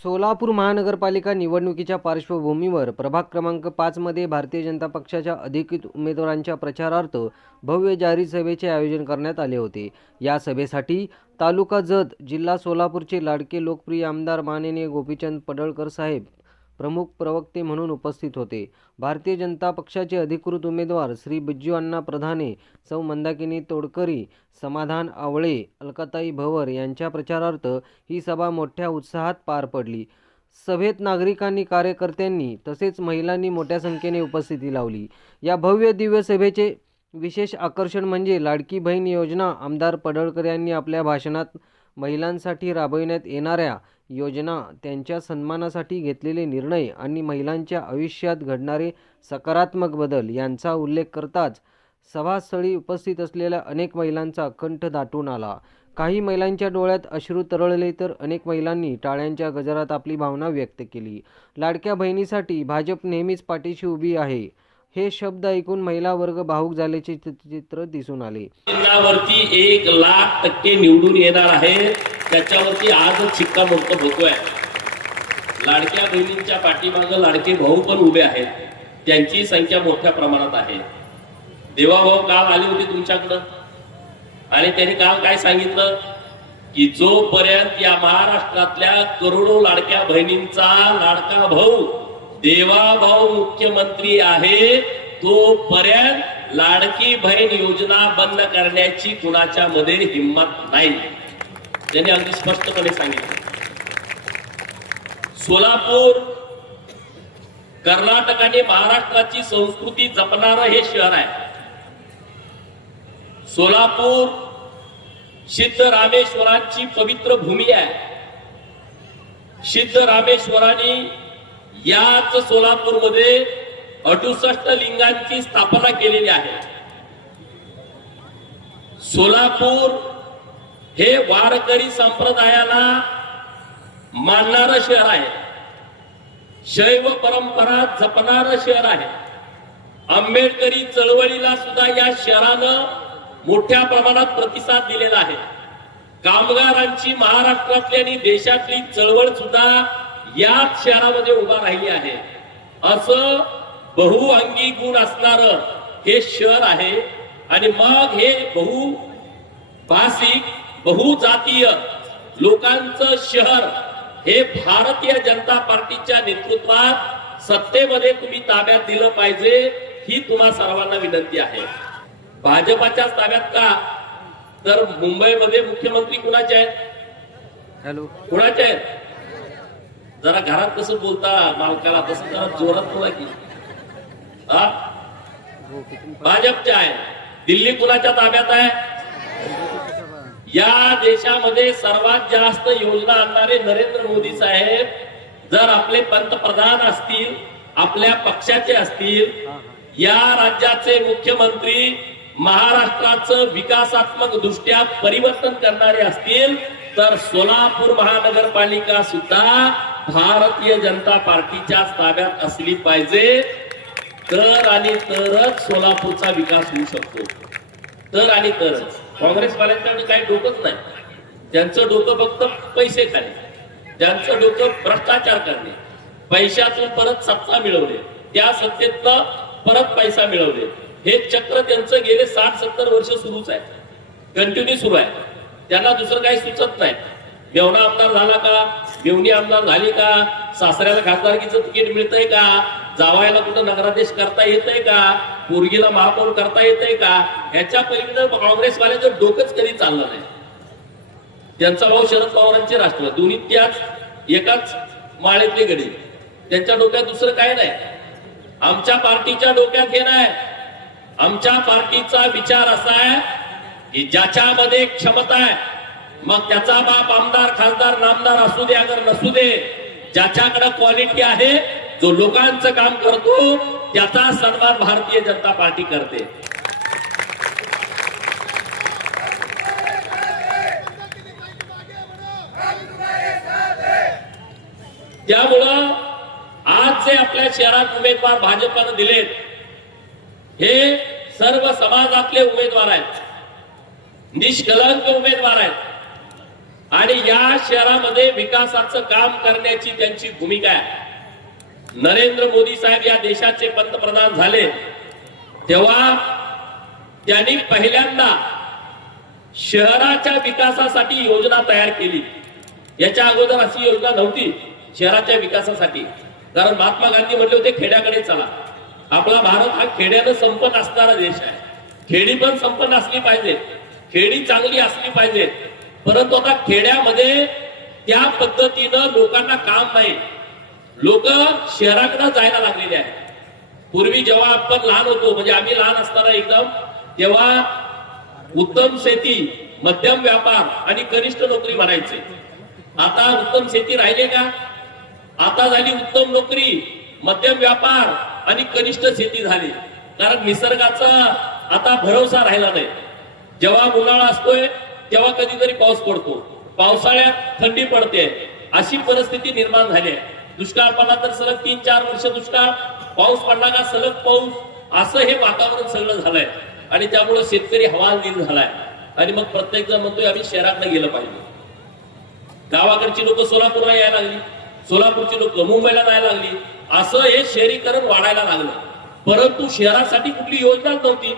सोलापूर महानगरपालिका निवडणुकीच्या पार्श्वभूमीवर प्रभाग क्रमांक 5 मध्ये भारतीय जनता पक्षाच्या अधिकृत उमेदवारांच्या प्रचारार्थ भव्य जाहीर सभेचे आयोजन करण्यात आले होते। या सभेसाठी तालुका जत, जिल्हा सोलापूरचे लाडके लोकप्रिय आमदार माननीय गोपीचंद पडळकर साहेब प्रमुख प्रवक्ते म्हणून उपस्थित होते। भारतीय जनता पक्षाचे अधिकृत उमेदवार श्री बिज्जू अण्णा प्रधाने, सौ मंदाकिनी तोडकरी, समाधान आवळे, अलकाताई भवर यांच्या प्रचारार्थ ही सभा मोठ्या उत्साहात पार पडली। सभेत नागरिकांनी, कार्यकर्त्यांनी तसेच महिलांनी मोठ्या संख्येने उपस्थिती लावली। या भव्य दिव्य सभेचे विशेष आकर्षण म्हणजे लाडकी बहीण योजना। आमदार पडळकर यांनी आपल्या भाषणात महिलांसाठी राबविण्यात येणाऱ्या योजना, त्यांच्या सन्मानासाठी घेतलेले निर्णय आणि महिलांच्या आयुष्यात घडणारे सकारात्मक बदल यांचा उल्लेख करताच सभास्थळी उपस्थित असलेल्या अनेक महिलांचा कंठ दाटून आला। काही महिलांच्या डोळ्यात अश्रू तरळले तर अनेक महिलांनी टाळ्यांच्या गजरात आपली भावना व्यक्त केली। लाडक्या बहिणीसाठी भाजप नेहमीच पाठीशी उभी आहे, हे शब्द ऐकून महिला वर्ग भावुक झाल्याचे चित्र दिसून आले। चिन्हावरती 1,00,000% निवडून येणार आहे, त्याच्यावरती आजच शिक्कामोर्तब होतोय। लाडक्या बहिणींच्या पाठीमागे लाडके भाऊ पण उभे आहेत, त्यांची संख्या मोठ्या प्रमाणात आहे। देवाभाऊ काल आले होते तुमच्याकडं आणि त्यांनी काल काय सांगितलं की जोपर्यंत या महाराष्ट्रातल्या करोडो लाडक्या बहिणींचा लाडका भाऊ देवाभाऊ मुख्यमंत्री आहे, तोपर्यंत लाडकी बहीण योजना बंद करण्याची कुणाच्या मध्ये हिम्मत नाही, त्यांनी अगदी स्पष्टपणे सांगितलं। सोलापूर कर्नाटक आणि महाराष्ट्राची संस्कृती जपणारं हे शहर आहे। सोलापूर सिद्धरामेश्वरांची पवित्र भूमी आहे। सिद्धरामेश्वरांनी याच सोलापूरमध्ये 68 लिंगांची स्थापना केलेली आहे। सोलापूर हे वारकरी संप्रदायाला मानणारं शहर आहे, शैव परंपरा जपणारं शहर आहे। आंबेडकरी चळवळीला सुद्धा या शहरानं मोठ्या प्रमाणात प्रतिसाद दिलेला आहे। कामगारांची महाराष्ट्रातली आणि देशातली चळवळ सुद्धा याच शहरामध्ये उभा राहिली आहे। असं बहुअंगी गुण असणारं हे शहर आहे आणि मग हे बहुभाषिक, बहुजातीय लोकांचं शहर हे भारतीय जनता पार्टीच्या नेतृत्वात सत्तेमध्ये तुम्ही ताब्यात दिलं पाहिजे, ही तुम्हा सर्वांना विनंती आहे। भाजपाच्याच ताब्यात का? तर मुंबईमध्ये मुख्यमंत्री कुणाचे आहेत? कुणाचे आहेत? जरा घरात कसं बोलता मालकाला, तसं जरा जोरात बोला की। भाजपचे आहे। दिल्ली कुणाच्या ताब्यात आहे? या देशामध्ये सर्वात जास्त योजना आणणारे नरेंद्र मोदी साहेब जर आपले पंतप्रधान असतील, आपल्या पक्षाचे असतील, या राज्याचे मुख्यमंत्री महाराष्ट्राचं विकासात्मक दृष्ट्या परिवर्तन करणारे असतील, तर सोलापूर महानगरपालिका सुद्धा भारतीय जनता पार्टीच्या ताब्यात असली पाहिजे, तर आणि तरच सोलापूरचा विकास होऊ शकतो। तर आणि तरच। काँग्रेसवाल्यांकडे काही डोकंच नाही, त्यांचं डोकं फक्त पैसे खाणे, त्यांचं डोकं भ्रष्टाचार करणे, पैशातून परत सत्ता मिळवणे, त्या सत्तेतनं परत पैसा मिळवणे, हे चक्र त्यांचं गेले 60-70 वर्ष सुरूच आहे, कंटिन्यू सुरू आहे। त्यांना दुसरं काही सुचत नाही। मेवणा आमदार झाला का? मेवणी आमदार झाली का? सासऱ्याला खासदारकीचं तिकीट मिळतंय का? जावायला कुठं नगराधीश करता येतंय का? पोरगीला महापौर करता येतंय का? ह्याच्या पलीकडे काँग्रेसवाल्याचं डोकंच कधी चाललं नाही। त्यांचा भाऊ शरद पवारांचे राष्ट्रवादी, दोन्ही त्याच एकाच माळेतले गडी, त्यांच्या डोक्यात दुसरं काय नाही। आमच्या पार्टीच्या डोक्यात हे नाही। आमच्या पार्टीचा विचार असा आहे की ज्याच्यामध्ये क्षमता आहे, मग त्याचा बाप आमदार, खासदार, नामदार असू दे अगर नसू दे, ज्याच्याकडे क्वालिटी आहे, जो लोकांचं काम करतो, त्याचा सन्मान भारतीय जनता पार्टी करते। त्यामुळं आज जे आपल्या शहरात उमेदवार भाजपने दिलेत, हे सर्व समाजातले उमेदवार आहेत, निष्कलंक उमेदवार आहेत। आणि या शहरामध्ये विकासाचं काम करण्याची त्यांची भूमिका आहे। नरेंद्र मोदी साहेब या देशाचे पंतप्रधान झाले तेव्हा त्यांनी पहिल्यांदा शहराच्या विकासासाठी योजना तयार केली। याच्या अगोदर अशी योजना नव्हती शहराच्या विकासासाठी, कारण महात्मा गांधी म्हटले होते खेड्याकडे चला। आपला भारत हा खेड्यानं संपन्न असणारा देश आहे, खेडी पण संपन्न असली पाहिजे, खेडी चांगली असली पाहिजे, परंतु आता खेड्यामध्ये त्या पद्धतीनं लोकांना काम नाही, लोक शहराकडे जायला लागलेले आहेत। पूर्वी जेव्हा आपण लहान होतो, म्हणजे आम्ही लहान असताना एकदम, तेव्हा उत्तम शेती, मध्यम व्यापार आणि कनिष्ठ नोकरी म्हणायचे। आता उत्तम शेती राहिले का? आता झाली उत्तम नोकरी, मध्यम व्यापार आणि कनिष्ठ शेती झाली, कारण निसर्गाचा आता भरोसा राहिला नाही। जेव्हा उन्हाळा असतोय तेव्हा कधीतरी पाऊस पडतो, पावसाळ्यात थंडी पडते, अशी परिस्थिती निर्माण झाली आहे। दुष्काळ पडला तर सलग 3-4 वर्ष दुष्काळ, पाऊस पडला का सलग पाऊस, असं हे वातावरण सगळं झालंय आणि त्यामुळे शेतकरी हवालदिल झालाय। आणि मग प्रत्येक जण म्हणतोय आम्ही शहराकडे गेलं पाहिजे। गावाकडची लोक सोलापूरला यायला लागली, सोलापूरची लोक मुंबईला जायला लागली, असं हे शहरीकरण वाढायला लागलं, परंतु शहरासाठी कुठली योजना नव्हती।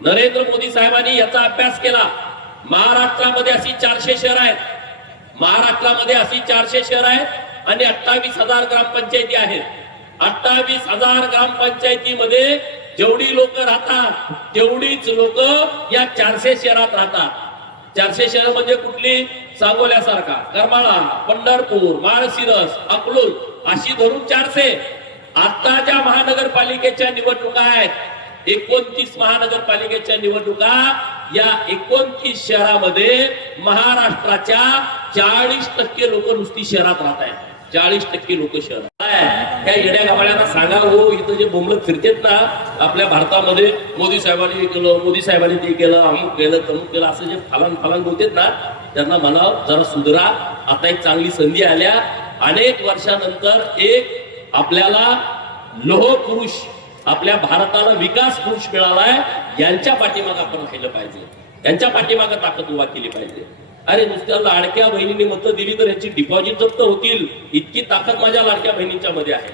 नरेंद्र मोदी साहेबांनी याचा अभ्यास केला। महाराष्ट्रामध्ये अशी 400 शहर आहेत, महाराष्ट्रामध्ये अशी 400 शहर आहेत आणि 28,000 ग्रामपंचायती आहेत। 28,000 ग्रामपंचायतीमध्ये जेवढी लोक राहतात तेवढीच लोक या 400 शहरात राहतात। 400 शहर म्हणजे कुठली? सांगोल्यासारखा, करमाळा, पंढरपूर, माळशिरस, अकलूज, अशी धरून 400। आता ज्या महानगरपालिकेच्या निवडणुका आहेत, 29 महानगरपालिकेच्या निवडणुका, या 29 शहरामध्ये महाराष्ट्राच्या 40% लोक नुसती शहरात राहत आहेत। 40% लोक शहरात त्या येड्या गावाळ्यांना सांगा हो, इथं जे बोंबलत फिरतेत ना आपल्या भारतामध्ये, मोदी साहेबांनी हे केलं, मोदी साहेबांनी ते केलं, अमुक केलं, तमुक केलं, असं जे फालन बोलतेत ना, त्यांना म्हणावं जरा सुधरा। आता एक चांगली संधी आल्या, अनेक वर्षानंतर एक आपल्याला लोह पुरुष, आपल्या भारताला विकास पुरुष मिळालाय, यांच्या पाठीमागे आपण राहिलं पाहिजे, यांच्या पाठीमागे ताकद उभा केली पाहिजे। अरे नुसत्या लाडक्या बहिणींनी मतं दिली तर यांची डिपॉझिट जप्त होतील, इतकी ताकद माझ्या लाडक्या बहिणींच्या मध्ये आहे,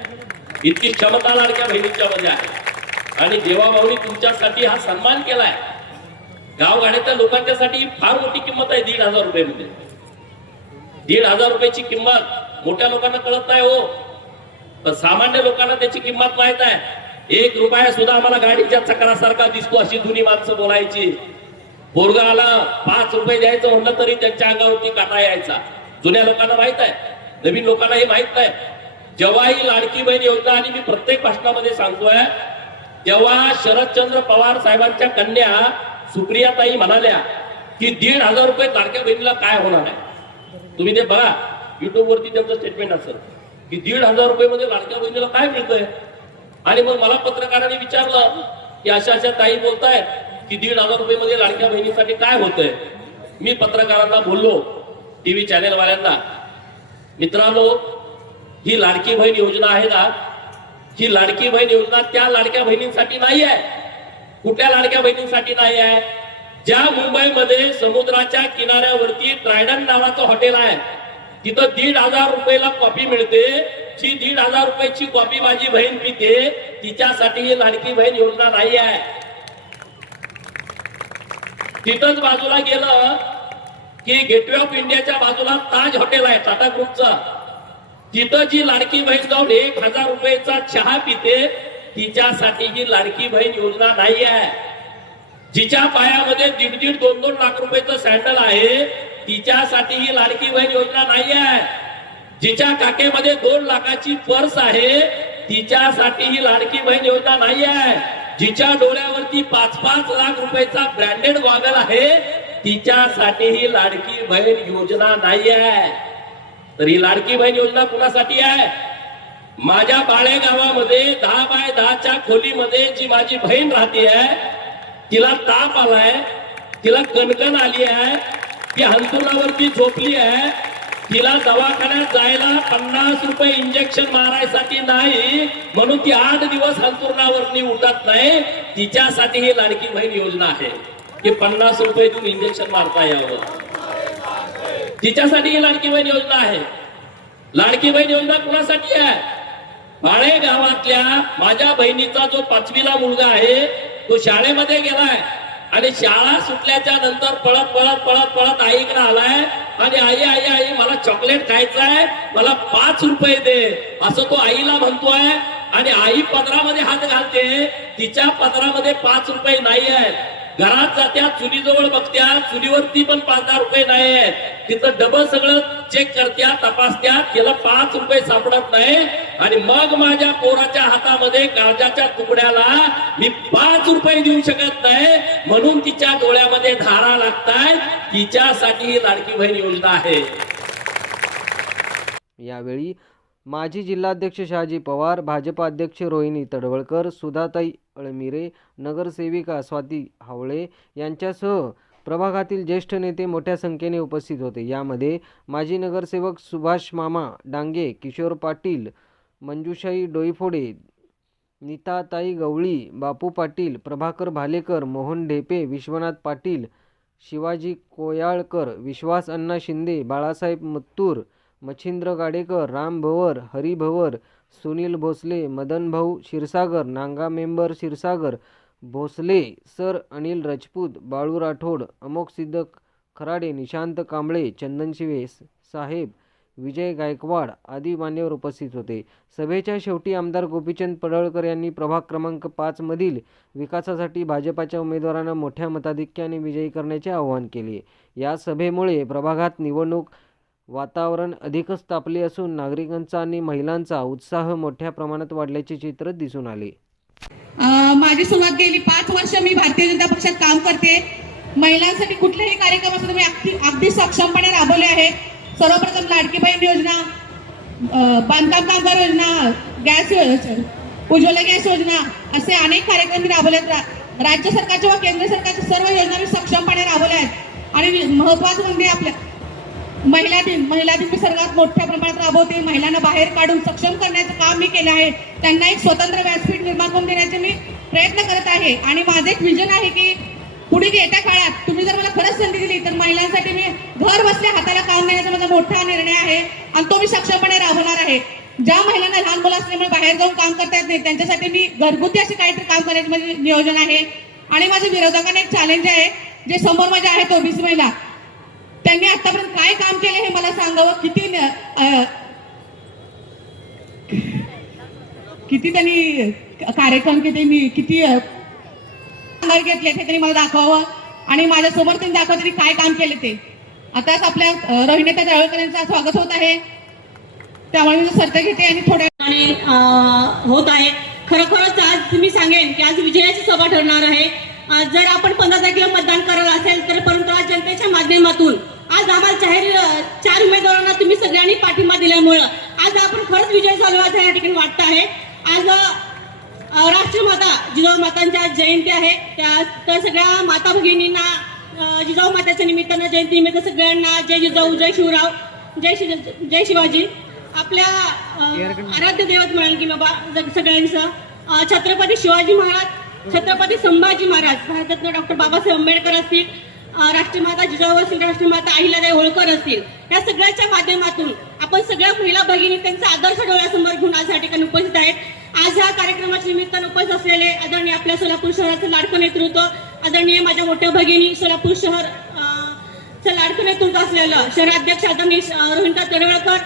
इतकी क्षमता लाडक्या बहिणींच्या मध्ये आहे। आणि देवाभाऊनी तुमच्यासाठी हा सन्मान केलाय। गावगाड्याच्या लोकांच्यासाठी फार मोठी किंमत आहे 1,500 रुपये मध्ये। 1,500 रुपयाची किंमत मोठ्या लोकांना कळत नाही हो, पण सामान्य लोकांना त्याची किंमत माहित आहे। 1 रुपया सुद्धा आम्हाला गाडीच्या चक्रासारखा दिसतो, अशी जुनी माणसं बोलायची। पोरगाला 5 रुपये द्यायचं म्हणलं तरी त्यांच्या अंगावरती काटा यायचा। जुन्या लोकांना माहित आहे, नवीन लोकांना हे माहित नाही। जेव्हा ही लाडकी बहीण योजना, आणि मी प्रत्येक भाषणामध्ये सांगतोय, तेव्हा शरदचंद्र पवार साहेबांच्या कन्या सुप्रियाताई म्हणाल्या की 1,500 रुपये लाडक्या बहिणीला काय होणार आहे। तुम्ही ते बघा, युट्यूब वरती त्यांचं स्टेटमेंट असेल की 1,500 रुपये मध्ये लाडक्या बहिणीला काय मिळतंय। आणि मग मला पत्रकारांनी विचारलं की अशा ताई बोलतायत की 1,500 रुपये मध्ये लाडक्या बहिणीसाठी काय होतंय। मी पत्रकारांना बोललो, टीव्ही चॅनेल वाल्यांना, मित्रांनो ही लाडकी बहीण योजना आहे ना, ही लाडकी बहीण योजना त्या लाडक्या बहिणींसाठी नाही आहे। कुठल्या लाडक्या बहिणींसाठी नाही आहे? ज्या मुंबईमध्ये समुद्राच्या किनाऱ्यावरती ट्रायडन नावाचं हॉटेल आहे, तिथं 1,500 रुपयाला कॉफी मिळते, जी 1,500 रुपयाची कॉफी माझी बहीण पिते, तिच्यासाठी ही लाडकी बहीण योजना नाही आहे। तिथंच बाजूला गेलं की गेटवे ऑफ इंडियाच्या बाजूला ताज हॉटेल आहे टाटा ग्रुपचं, तिथं जी लाडकी बहीण जाऊन 1,000 रुपयाचा चहा पिते, तिच्यासाठी ही लाडकी बहीण योजना नाही आहे। जिच्या पायामध्ये 1.5-2 लाख रुपयाचं सॅन्डल आहे, तिच्यासाठी ही लाडकी बहीण योजना नाही आहे। जिच्या काकेमध्ये 2 लाखाची पर्स आहे, तिच्यासाठी ही लाडकी बहीण योजना नाही आहे। जिच्या डोळ्यावरती 5-5 लाख रुपयाचा ब्रँडेड गॉगल आहे, तिच्यासाठी ही लाडकी बहीण योजना नाही आहे। तर ही लाडकी बहीण योजना कुणासाठी आहे? माझ्या बाळे गावामध्ये 10 बाय 10च्या खोलीमध्ये जी माझी बहीण राहते आहे, तिला ताप आलाय, तिला कणकण आली आहे, ती अंथरुणावरती झोपली आहे, तिला दवाखान्यात जायला 50 रुपये इंजेक्शन मारायसाठी नाही, म्हणून ती 8 दिवस अंथरुणावरती उठत नाही, तिच्यासाठी ही लाडकी बहीण योजना आहे की 50 रुपये देऊन इंजेक्शन मारता यावं। तिच्यासाठी ही लाडकी बहीण योजना आहे. लाडकी बहीण योजना कुणासाठी आहे? बाळे गावातल्या माझ्या बहिणीचा जो 5वीला मुलगा आहे तो शाळेमध्ये गेलाय आणि शाळा सुटल्याच्या नंतर पळत पळत पळत पळत आईकडे आलाय आणि आई आई आई मला चॉकलेट खायचं आहे, मला 5 रुपये दे असं तो आईला म्हणतोय. आणि आई पदरामध्ये हात घालते, तिच्या पदरामध्ये 5 रुपये नाही आहेत. घरात जात्या, चुलीजवळ बघत्या, चुलीवरती पण 5-10 रुपये नाही आहेत. तिथं डबल सगळं चेक करत्या, तपासत्या, तिला 5 रुपये सापडत नाही. आणि मग माझ्या पोराच्या हातामध्ये काळजाच्या तुकड्याला मी 5 रुपये देऊ शकत नाही म्हणून तिच्या डोळ्यामध्ये धारा लागतायत. तिच्यासाठी ही लाडकी बहीण योजना आहे. यावेळी माजी जिल्हाध्यक्ष शहाजी पवार, भाजपा अध्यक्ष रोहिणी तडवळकर, सुधाताई अळमिरे, नगरसेविका स्वाती हावळे यांच्यासह प्रभागातील ज्येष्ठ नेते मोठ्या संख्येने उपस्थित होते. यामध्ये माजी नगरसेवक सुभाष मामा डांगे, किशोर पाटील, मंजुषाई डोईफोडे, नीताताई गवळी, बापू पाटील, प्रभाकर भालेकर, मोहन ढेपे, विश्वनाथ पाटील, शिवाजी कोयाळकर, विश्वास अण्णा शिंदे, बाळासाहेब मत्तूर, मच्छिंद्र गाडेकर, राम भवर, हरी भवर, सुनील भोसले, मदन भाऊ क्षीरसागर, नांगा मेंबर क्षीरसागर, भोसले सर, अनिल राजपूत, बाळू राठोड, अमोक सिद्ध खराडे, निशांत कांबळे, चंदन शिवे साहेब, विजय गायकवाड आदी मान्यवर उपस्थित होते. सभेच्या शेवटी आमदार गोपीचंद पडळकर यांनी प्रभाग क्रमांक 5 मधील विकासासाठी भाजपाच्या उमेदवारांना मोठ्या मताधिक्याने विजयी करण्याचे आवाहन केले. या सभेमुळे प्रभागात निवडणूक वातावरण अधिकच तापले असून नागरिकांचा आणि महिलांचा उत्साह मोठ्या प्रमाणात वाढल्याचे चित्र दिसून आले. माझी सुरुवात गेली 5 वर्ष मी भारतीय जनता पक्षात काम करते. महिलांसाठी कुठलेही कार्यक्रम असतो मी अगदी सक्षमपणे राबवले आहेत. सर्वप्रथम लाडकी बहीण योजना, बांधकाम कामगार योजना, गॅस उज्ज्वला गॅस योजना असे अनेक कार्यक्रम मी राबवले. राज्य सरकारच्या व केंद्र सरकारच्या सर्व योजना मी सक्षमपणे राबवल्या आहेत. आणि महत्वाचं म्हणजे आपल्या महिला दिन मी सर्वात मोठ्या प्रमाणात राबवते. महिलांना बाहेर काढून सक्षम करण्याचं काम मी केलं आहे. त्यांना एक स्वतंत्र व्यासपीठ निर्माण करून देण्याचे मी प्रयत्न करत आहे. आणि माझं एक विजन आहे की पुढील येत्या काळात तुम्ही जर मला खरंच संधी दिली तर महिलांसाठी मी घर बसल्या हाताला काम देण्याचा माझा मोठा निर्णय आहे आणि तो मी सक्षमपणे राबवणार आहे. ज्या महिलांना लहान मुलं असल्यामुळे बाहेर जाऊन काम करता येत नाही त्यांच्यासाठी मी घरगुती असे काहीतरी काम करण्याचे माझे नियोजन आहे. आणि माझ्या विरोधकांना एक चॅलेंज आहे, जे समोर माझ्या आहेत ओबीसी महिला, त्यांनी आतापर्यंत काय काम केले हे मला सांगावं. किती त्यांनी कार्यक्रम केले, किती घेतले ते त्यांनी मला दाखवावं आणि माझ्यासोबत त्यांनी दाखवा त्यांनी काय काम केले ते. आताच आपल्या रोहिणी तडवळकर यांचं स्वागत होत आहे, त्यामुळे मी सर्त घेते आणि थोड्या होत आहे. खरोखरच आज मी सांगेन की आज विजयाची सभा ठरणार आहे. जर आपण 15 तारखेला मतदान करत असेल तर परंतु आज जनतेच्या माध्यमातून आज आम्हाला जाहीर 4 उमेदवारांना तुम्ही सगळ्यांनी पाठिंबा दिल्यामुळं आज आपण खरंच विजय झालो असं या ठिकाणी वाटत आहे. आज राष्ट्रमाता जिजाऊ मातांच्या जयंती आहे. त्या सगळ्या माता भगिनींना जिजाऊ माताच्या निमित्तानं जयंती निमित्त सगळ्यांना जय जिजाऊ, जय शिवराव, जय शिवाजी. आपल्या आराध्य दैवत म्हणाल की बाबा सगळ्यांचं छत्रपती शिवाजी महाराज, छत्रपती संभाजी महाराज, भारतरत्न डॉक्टर बाबासाहेब आंबेडकर असतील, राष्ट्रमाता जिजाऊ असतील, राष्ट्रमाता अहिल्यादेवी होळकर असतील, या सगळ्याच्या माध्यमातून आपण सगळ्या महिला भगिनी त्यांचा आदर्श डोळ्यासमोर घेऊन आज या ठिकाणी उपस्थित आहेत. आज या कार्यक्रमाच्या निमित्तानं उपस्थित असलेले आदरणीय आपल्या सोलापूर शहराचं लाडकं नेतृत्व, आदरणीय माझ्या मोठ्या भगिनी, सोलापूर शहर लाडकं नेतृत्व असलेलं शहराध्यक्ष आदरणीय रोहिणी तडवळकर,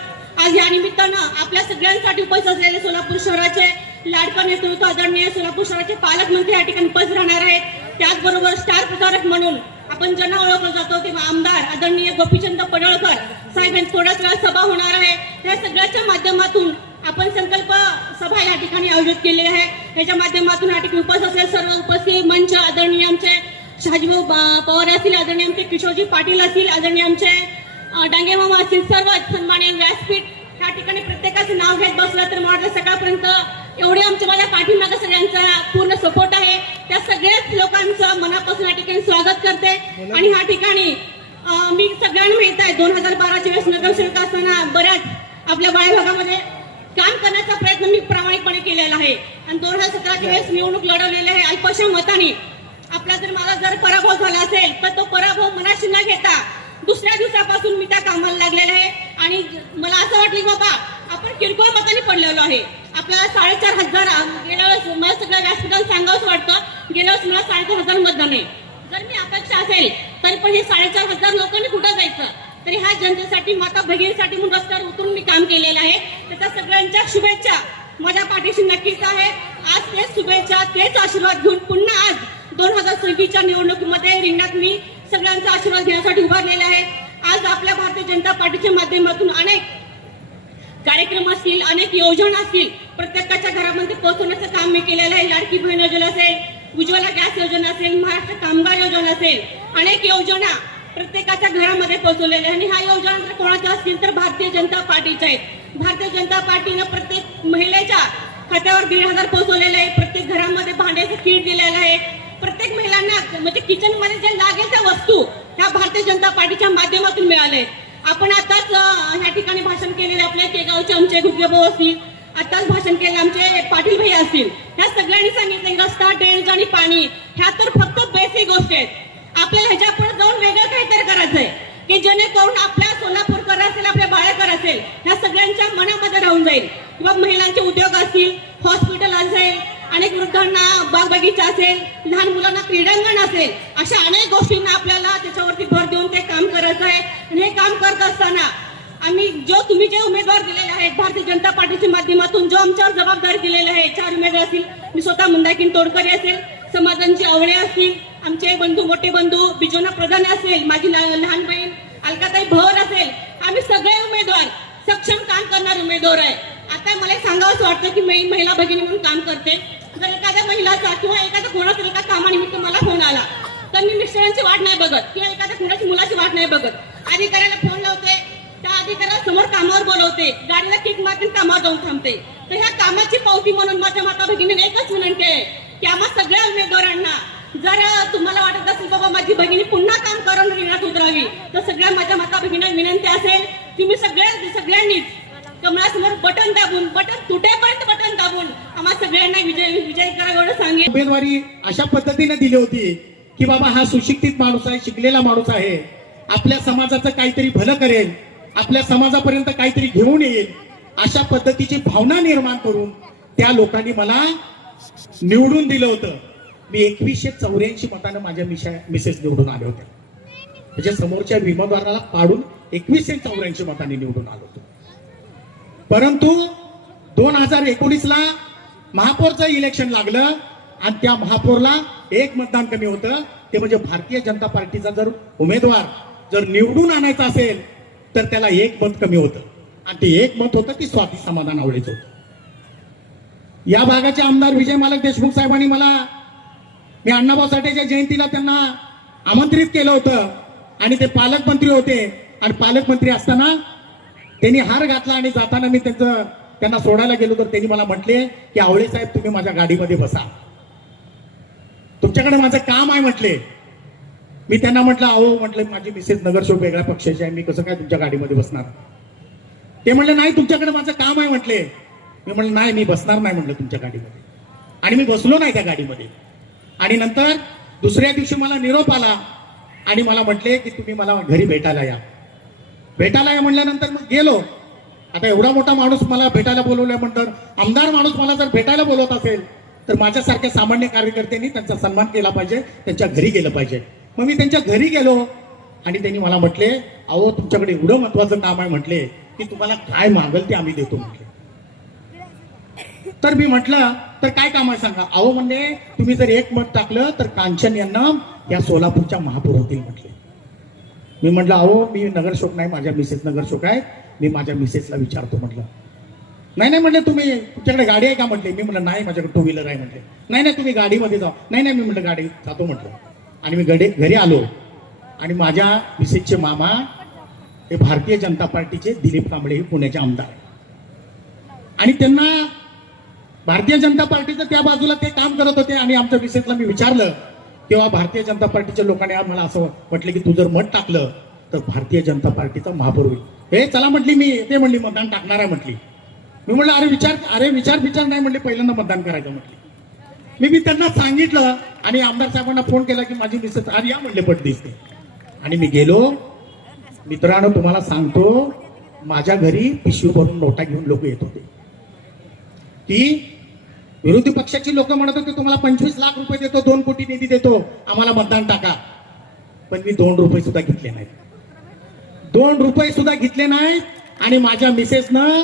आज या निमित्तानं आपल्या सगळ्यांसाठी उपस्थित असलेले सोलापूर शहराचे लाडकं नेतृत्व आदरणीय सोलापूर शहराचे पालकमंत्री या ठिकाणी उपस्थित राहणार आहेत. त्याचबरोबर स्टार प्रचारक म्हणून आपण ज्यांना ओळखलं जातो ते आमदार आदरणीय गोपीचंद पडळकर साहेबांची थोड्याच वेळात सभा होणार आहे. या सगळ्याच्या माध्यमातून आपण संकल्प सभा या ठिकाणी आयोजित केलेली आहे. त्याच्या माध्यमातून या ठिकाणी उपस्थित असलेले सर्व उपस्थित मंच आदरणीय आमचे शहाजीभाऊ पवार असतील, आदरणीय आमचे किशोरजी पाटील असतील, आदरणीय आमचे डांगे मामा असतील, सर्व सन्माननीय व्यासपीठ या ठिकाणी प्रत्येकाचं नाव घेत बसलं तर मला सकाळपर्यंत एवढे आमच्या माझ्या पाठीमागे सगळ्यांचा पूर्ण सपोर्ट आहे. त्या सगळ्याच लोकांचं मनापासून या ठिकाणी स्वागत करते. आणि ह्या ठिकाणी मी सगळ्यांना माहित आहे 2012च्या वेळेस नगरसेवक असताना बऱ्याच आपल्या बाळे भागामध्ये काम करण्याचा प्रयत्न मी प्रामाणिकपणे केलेला आहे. आणि 2017च्या वेळेस निवडणूक लढवलेली आहे अल्पशा मताने. आपला जर मला जर पराभव झाला असेल तर तो पराभव मनाशी न घेता दुसऱ्या दिवसापासून मी त्या कामाला लागलेले आहे आणि मला असं वाटलं की बाबा आपण किरकोळ मताने पडलेलो आहे. आपल्याला 4,500 गेल्या वेळेस मला सगळ्या व्यासपीठाला सांगावंच वाटतं, गेल्या वेळेस मला 4,500 मतदान आहे. जर मी अपेक्षा असेल तरी पण हे 4,500 लोकांनी कुठं जायचं, तरी ह्या जनतेसाठी, माता भगिनीसाठी म्हणून रस्त्यावर उतरून मी काम केलेलं आहे. त्याच्या सगळ्यांच्या शुभेच्छा माझ्या पाठीशी नक्कीच आहे. आज तेच शुभेच्छा, तेच आशीर्वाद घेऊन पुन्हा आज 2026च्या निवडणुकीमध्ये रिंगणात मी सगळ्यांचा आशीर्वाद घेण्यासाठी उभारलेला आहे. आज आपल्या भारतीय जनता पार्टीच्या माध्यमातून अनेक कार्यक्रम असतील, अनेक योजना असतील, प्रत्येकाच्या घरामध्ये पोहोचवण्याचं काम मी केलेलं आहे. लाडकी बहीण योजना असेल, उज्ज्वला गॅस योजना असेल, महाराष्ट्र कामगार योजना असेल, अनेक योजना प्रत्येकाच्या घरामध्ये पोहोचवलेल्या आणि ह्या योजना जर कोणाच्या असतील तर भारतीय जनता पार्टीच्या आहेत. भारतीय जनता पार्टीनं प्रत्येक महिलेच्या खात्यावर 1,500 पोहोचवलेले आहे. प्रत्येक घरामध्ये भांड्याचं किट दिलेलं आहे. प्रत्येक महिलांना म्हणजे किचन मध्ये जे लागेल त्या वस्तू ह्या भारतीय जनता पार्टीच्या माध्यमातून मिळाले. आपण आताच ह्या ठिकाणी भाषण केलेले आपले केगावचे आमचे गुडगेभाऊ असतील, आताच भाषण केले आमचे पाटील भाई असतील, ह्या सगळ्यांनी सांगितलं रस्ता, ड्रेनेज आणि पाणी ह्या तर फक्त बेसिक गोष्टी आहेत. आपल्याला ह्याच्या पुढे जाऊन वेगळं काहीतरी करायचंय की जेणेकरून आपल्या सोलापूरकर असेल, आपल्या बाळेकर असेल, ह्या सगळ्यांच्या मनामध्ये राहून जाईल. किंवा महिलांचे उद्योग असतील, हॉस्पिटल असेल, अनेक वृद्धांना बाग बगीचा असेल, लहान मुलांना क्रीडांगण असेल, अशा अनेक गोष्टींना आपल्याला त्याच्यावरती भर देऊन ते काम करायचं आहे. आणि हे काम करत असताना आम्ही तुम्ही जे उमेदवार दिलेले आहेत भारतीय जनता पार्टीच्या माध्यमातून, जो आमच्यावर जबाबदारी दिलेली आहे, 4 उमेदवार असतील, मी स्वतः मंदाकिनी तोडकरी असेल, समाजांची आवळे असतील, आमचे बंधू, मोठे बंधू बिजोना प्रधान असेल, माझी लहान बहीण अलकाताई भवर असेल, आम्ही सगळे उमेदवार सक्षम काम करणारे उमेदवार आहे. आता मला सांगावंच वाटतं की मी महिला भगिनी म्हणून काम करते. जर एखाद्या महिलाचा किंवा एखाद्या कोणाचा एका कामानिमित्त मला फोन आला तर मी मिस्टरांची वाट नाही बघत किंवा एखाद्या कुणाची मुलाची वाट नाही बघत. अधिकाऱ्याला फोन लावते, त्या अधिकाऱ्याला समोर कामावर बोलवते, गाडीला किक मारून कामावर जाऊन थांबते. तर ह्या कामाची पावती म्हणून माझ्या माता भगिनीने एकच विनंती आहे की आम्हा सगळ्या उमेदवारांना, जर तुम्हाला वाटत असेल बाबा माझी भगिनी पुन्हा काम करून रिंगणात उतरावी, तर सगळ्या माझ्या माता भगिनींना विनंती असेल तुम्ही सगळ्यांनीच कमळासमोर बटन दाबून, बटन तुटेपर्यंत बटन दाबून आम्हा सगळ्यांना विजय करा एवढं सांगेन. उमेदवारी अशा पद्धतीने दिली होती की बाबा हा सुशिक्षित माणूस आहे, शिकलेला माणूस आहे, आपल्या समाजाचं काहीतरी भलं करेल, आपल्या समाजापर्यंत काहीतरी घेऊन येईल, अशा पद्धतीची भावना निर्माण करून त्या लोकांनी मला निवडून दिलं होतं. मी 2184 मतानं माझ्या मिसेस निवडून आले होते. म्हणजे समोरच्या उमेदवाराला पाडून 2184 मतांनी निवडून आलो होतो. परंतु 2019ला महापौरचं इलेक्शन लागलं आणि त्या महापौरला 1 मतदान कमी होतं. ते म्हणजे भारतीय जनता पार्टीचा जर उमेदवार जर निवडून आणायचा असेल तर त्याला 1 मत कमी होतं आणि ते 1 मत होतं ती स्वाती समाधान आवडेचं होतं. या भागाचे आमदार विजय मालक देशमुख साहेबांनी मी अण्णाभाऊ साठेच्या जयंतीला त्यांना आमंत्रित केलं होतं आणि ते पालकमंत्री होते आणि पालकमंत्री असताना त्यांनी हार घातला आणि जाताना मी त्यांना सोडायला गेलो तर त्यांनी मला म्हटले की आवळे साहेब तुम्ही माझ्या गाडीमध्ये बसा, तुमच्याकडे माझं काम आहे म्हटले. मी त्यांना म्हटलं अहो म्हटलं माझी मिसेस नगरसेवक वेगळ्या पक्षाची आहे, मी कसं काय तुमच्या गाडीमध्ये बसणार. ते म्हटले नाही तुमच्याकडे माझं काम आहे म्हटले. मी म्हटलं नाही मी बसणार नाही म्हटलं तुमच्या गाडीमध्ये. आणि मी बसलो नाही त्या गाडीमध्ये. आणि नंतर दुसऱ्या दिवशी मला निरोप आला आणि मला म्हटले की तुम्ही मला घरी भेटायला या. भेटायला या म्हणल्यानंतर मग गेलो. आता एवढा मोठा माणूस मला भेटायला बोलवल्यानंतर, आमदार माणूस मला जर भेटायला बोलवत असेल तर माझ्यासारख्या सामान्य कार्यकर्त्यांनी त्यांचा सन्मान केला पाहिजे, त्यांच्या घरी गेलं पाहिजे. मग मी त्यांच्या घरी गेलो आणि त्यांनी मला म्हटले अहो तुमच्याकडे एवढं महत्वाचं काम आहे म्हटले की तुम्हाला काय मागल ते आम्ही देतो म्हटले. तर मी म्हटलं तर काय काम आहे सांगा. अहो म्हणले तुम्ही जर 1 मत टाकलं तर कांचन यांना या सोलापूरच्या महापौर होतील म्हटले. मी म्हटलं अहो मी नगरसेवक नाही, माझ्या मिसेस नगरसेवक आहे, मी माझ्या मिसेसला विचारतो म्हटलं. नाही म्हटलं तुम्ही तुमच्याकडे गाडी आहे का म्हटले. मी म्हटलं नाही माझ्याकडे 2 व्हीलर आहे म्हटले. नाही तुम्ही गाडीमध्ये जाऊ. नाही मी म्हटलं गाडी जातो म्हटलं. आणि मी घरी आलो आणि माझ्या मिसेसचे मामा हे भारतीय जनता पार्टीचे दिलीप कांबळे हे पुण्याचे आमदार आहे आणि त्यांना भारतीय जनता पार्टीचं त्या बाजूला ते काम करत होते. आणि आमच्या मिसेसला मी विचारलं तेव्हा भारतीय जनता पार्टीच्या लोकांनी मला असं म्हटलं की तू जर मत टाकलं तर भारतीय जनता पार्टीचा महापौर होईल. हे चला म्हटली मी ते म्हणली मतदान टाकणार आहे म्हटली. मी म्हटलं अरे विचार नाही म्हटले, पहिल्यांदा मतदान करायचं म्हटली. मी त्यांना सांगितलं आणि आमदार साहेबांना फोन केला की माझी मिसेस आज या म्हटले पट दिसते. आणि मी गेलो मित्रांनो, तुम्हाला सांगतो, माझ्या घरी पिशवी भरून नोटा घेऊन लोक येत होते. ती विरोधी पक्षाची लोक म्हणत होते तुम्हाला 25 लाख रुपये देतो, 2 कोटी निधी देतो, आम्हाला मतदान टाका. पण मी 2 रुपये सुद्धा घेतले नाहीत. 2 रुपये सुद्धा घेतले नाहीत. आणि माझ्या मिसेसनं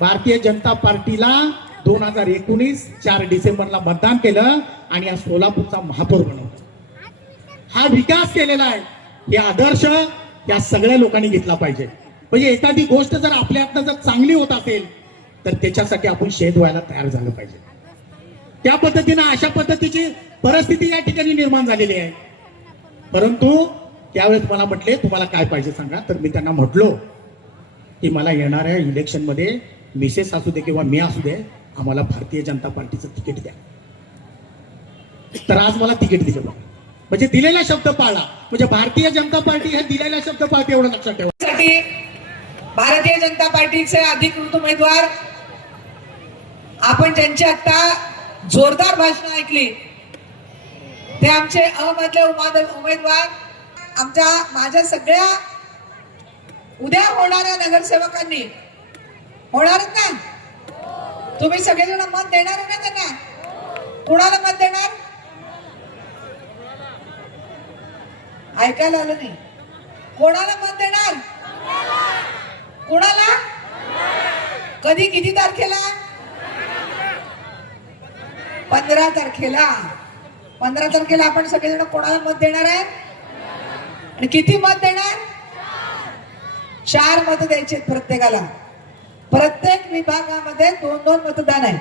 भारतीय जनता पार्टीला 2019 4 डिसेंबरला मतदान केलं आणि या सोलापूरचा महापौर बनवला. हा विकास केलेला आहे. हे आदर्श या सगळ्या लोकांनी घेतला पाहिजे. म्हणजे एखादी गोष्ट जर आपल्या हातनं जर चांगली होत असेल तर त्याच्यासाठी आपण शेत व्हायला तयार झालं पाहिजे. त्या पद्धतीनं अशा पद्धतीची परिस्थिती या ठिकाणी निर्माण झालेली आहे. परंतु त्यावेळेस मला म्हटले तुम्हाला काय पाहिजे सांगा. तर मी त्यांना म्हटलो की मला येणाऱ्या इलेक्शनमध्ये मिसेस असू दे किंवा मी असू दे, आम्हाला भारतीय जनता पार्टीचं तिकीट द्या. तर आज मला तिकीट दिलं बघा. म्हणजे दिलेला शब्द पाळला. म्हणजे भारतीय जनता पार्टी हे दिलेला शब्द पाळते, एवढं लक्षात ठेवा. साठी भारतीय जनता पार्टीचे अधिकृत उमेदवार आपण ज्यांची आता जोरदार भाषण ऐकली ते आमचे अहमदले उमेदवार, माझ्या सगळ्या उद्या होणाऱ्या नगरसेवकांनी होणार ना. तुम्ही सगळेजण मत देणार ना त्यांना. कुणाला मत देणार ऐकायला आलं नाही. कोणाला मत देणार? कोणाला? कधी, किती तारखेला? 15 तारखेला. 15 तारखेला आपण सगळेजण कोणाला मत देणार आहे आणि किती मत देणार? 4 मत द्यायचे प्रत्येकाला. प्रत्येक विभागामध्ये 2-2 मतदान आहे.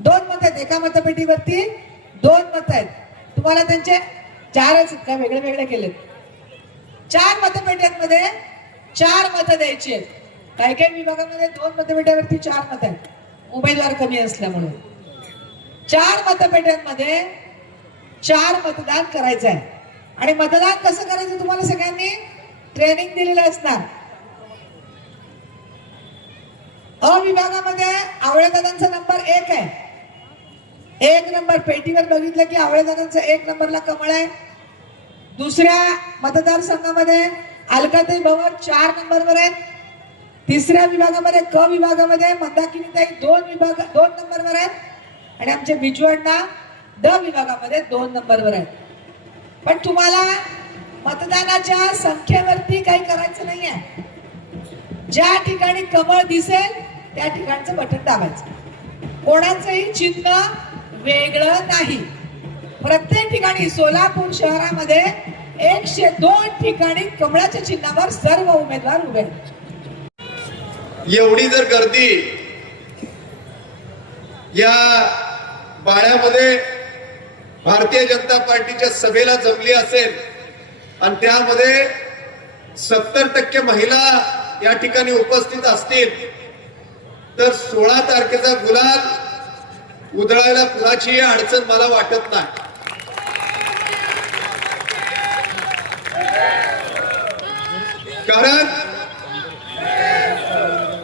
2 मत आहेत. एका मतपेटीवरती 2 मत आहेत. तुम्हाला त्यांचे 4च का वेगळे वेगळे केलेत. 4 मतपेट्यांमध्ये 4 मत द्यायची आहेत. काही काही विभागामध्ये 2 मतपेट्यावरती 4 मत आहेत, उमेदवार कमी असल्यामुळे. 4 मतपेट्यांमध्ये 4 मतदान करायचं आहे. आणि मतदान कसं करायचं तुम्हाला सगळ्यांनी ट्रेनिंग दिलेलं असणार. अ विभागामध्ये आवळेदादांचा नंबर 1 आहे. 1 नंबर पेटीवर बघितलं की आवळेदादांचा 1 नंबरला कमळ आहे. दुसऱ्या मतदारसंघामध्ये अलकाताई भवर 4 नंबरवर आहे. तिसऱ्या विभागामध्ये क विभागामध्ये मंदाकिनीताई 2 नंबरवर आहेत. आणि आमचे बिजू अण्णा ड विभागामध्ये 2 नंबरवर आहेत. पण तुम्हाला मतदानाच्या संख्येवरती काही करायचं नाहीये. ज्या ठिकाणी कमळ दिसेल त्या ठिकाणचं बटन दाबायचं. कोणाचंही चिन्ह वेगळं नाही. प्रत्येक ठिकाणी सोलापूर शहरामध्ये 102 ठिकाणी कमळाच्या चिन्हावर सर्व उमेदवार उभे आहेत. एवढी जर गर्दी या बाळ्यामध्ये भारतीय जनता पार्टीच्या सभेला जमली असेल आणि त्यामध्ये 70% महिला या ठिकाणी उपस्थित असतील तर 16 तारखेचा गुलाल उधळायला कुणाची अडचण मला वाटत नाही. कारण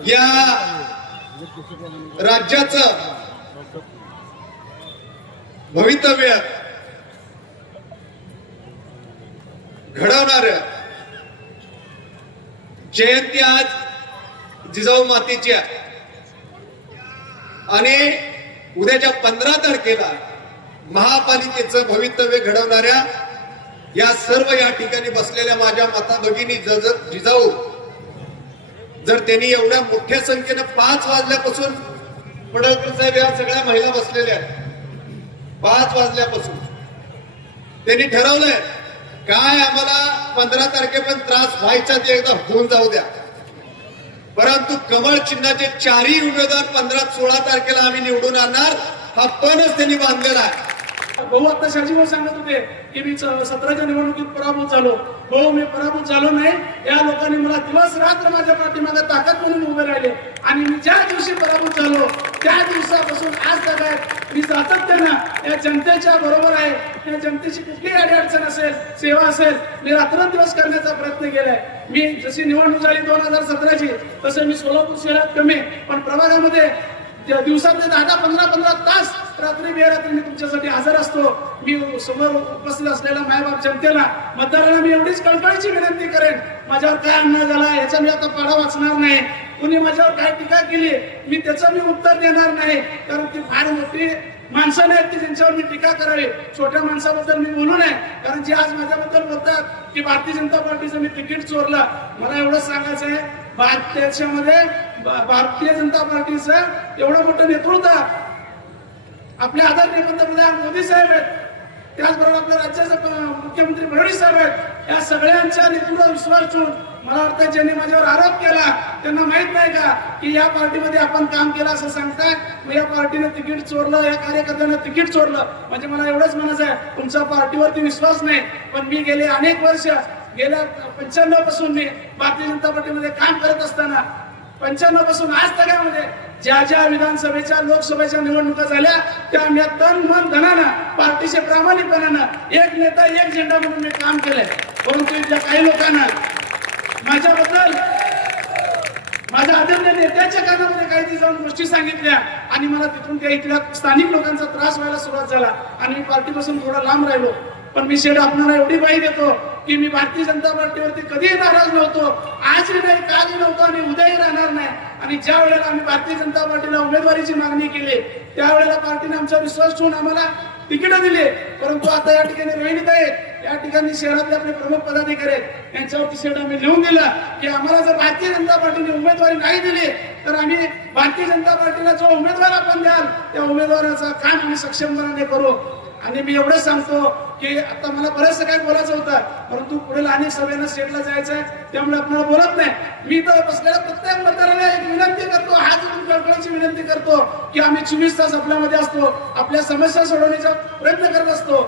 या राज्याचं भवितव्य घडवणार जयंती आज जिजाऊ मातेची आहे आणि उद्याच्या 15 तारखेला महापालिकेचं भवितव्य घडवणाऱ्या या सर्व या ठिकाणी बसलेल्या माझ्या माता भगिनी जिजाऊ जर त्यांनी एवढ्या मोठ्या संख्येनं 5 वाजल्यापासून पडळकर साहेब या सगळ्या महिला बसलेल्या आहेत. 5 वाजल्यापासून त्यांनी ठरवलंय काय आम्हाला 15 तारखेपर्यंत त्रास व्हायचा ते एकदा होऊन जाऊ द्या, परंतु कमळ चिन्हाचे 4ही उमेदवार 15-16 तारखेला आम्ही निवडून आणणार हा पणच त्यांनी बांधलेला आहे. भाऊ आता शाजीभाऊ सांगत होते की मी 17च्या निवडणुकीत पराभूत झालो. हो, मी पराभूत झालो नाही. या लोकांनी मला दिवस रात्र माझ्या पाठीमागे ताकद म्हणून उभे राहिले आणि मी ज्या दिवशी पराभूत झालो त्या दिवसापासून आज तक मी सातत्यानं या जनतेच्या बरोबर आहे. या जनतेची कुठलीही अडचण असेल, सेवा असेल, मी रात्रंदिवस करण्याचा प्रयत्न केलाय. मी जशी निवडणूक झाली 2017ची तसं मी सोलापूर शहरात कमी पण प्रभागामध्ये दिवसातले 10-15 तास रात्री बेरात्री मी तुमच्यासाठी हजर असतो. मी समोर उपस्थित असलेल्या मायबाप जनतेला मतदारांना मी एवढीच कळकळीची विनंती करेन, माझ्यावर काय अन्याय झाला याचा मी आता पाडा वाचणार नाही. कुणी माझ्यावर काय टीका केली मी त्याचं मी उत्तर देणार नाही, कारण ती फार मोठी माणसं नाहीत की ज्यांच्यावर मी टीका करावी. छोट्या माणसाबद्दल मी बोलू नये, कारण जे आज माझ्याबद्दल बोलतात की भारतीय जनता पार्टीचं मी तिकीट चोरलं, मला एवढंच सांगायचं आहे, भारतीय जनता पार्टीचं एवढं मोठं नेतृत्व आपले आदरणीय पंतप्रधान मोदी साहेब आहेत, त्याचबरोबर आपल्या राज्याचे मुख्यमंत्री फडणवीस साहेब आहेत. या सगळ्यांच्या नेतृत्वावर विश्वास ठेवून मला वाटतं ज्यांनी माझ्यावर आरोप केला त्यांना माहित नाही का की या पार्टीमध्ये आपण काम केलं असं सांगताय, मग या पार्टीने तिकीट चोरलं, या कार्यकर्त्यांना तिकीट चोरलं. म्हणजे मला एवढंच म्हणायचं आहे, तुमचा पार्टीवरती विश्वास नाही, पण मी गेले अनेक वर्ष, गेल्या 95 पासून मी भारतीय जनता पार्टीमध्ये काम करत असताना 95 पासून आज तगामध्ये ज्या ज्या विधानसभेच्या लोकसभेच्या निवडणुका झाल्या त्या मी तन मन धनानं पार्टीच्या प्रामाणिकपणानं एक नेता एक झेंडा म्हणून मी काम केलंय. परंतु इथल्या काही लोकांना माझ्याबद्दल माझ्या आदरणीय नेत्याच्या कानामध्ये काही जाऊन गोष्टी सांगितल्या आणि मला तिथून त्या इथल्या स्थानिक लोकांचा त्रास व्हायला सुरुवात झाला आणि मी पार्टीपासून थोडा लांब राहिलो. पण मी शेड आपल्याला एवढी ग्वाही देतो की मी भारतीय जनता पार्टीवरती कधीही नाराज नव्हतो, आजही नाही, कालही नव्हतो आणि उद्याही राहणार नाही. आणि ज्या वेळेला आम्ही भारतीय जनता पार्टीला उमेदवारीची मागणी केली त्यावेळेला पार्टीने आमचा विश्वास ठेवून आम्हाला तिकीट दिले. परंतु आता या ठिकाणी रोहिणीताई या ठिकाणी शहरातले आपले प्रमुख पदाधिकारी आहेत, यांच्यावरती शेड आम्ही लिहून दिला की आम्हाला जर भारतीय जनता पार्टीने उमेदवारी नाही दिली तर आम्ही भारतीय जनता पार्टीला जो उमेदवार आपण द्याल त्या उमेदवाराचं काम आम्ही सक्षमपणाने करू. आणि मी एवढंच सांगतो की आता मला बरंचसं काही बोलायचं होतं, परंतु पुढील अनेक सभेला स्टेटला जायचं आहे, त्यामुळे आपल्याला बोलत नाही. मी तर बसलेल्या प्रत्येक मतदाराला एक विनंती करतो, हात जोडून कळकळीची विनंती करतो की आम्ही 24 तास आपल्यामध्ये असतो, आपल्या समस्या सोडवण्याचा प्रयत्न करत असतो.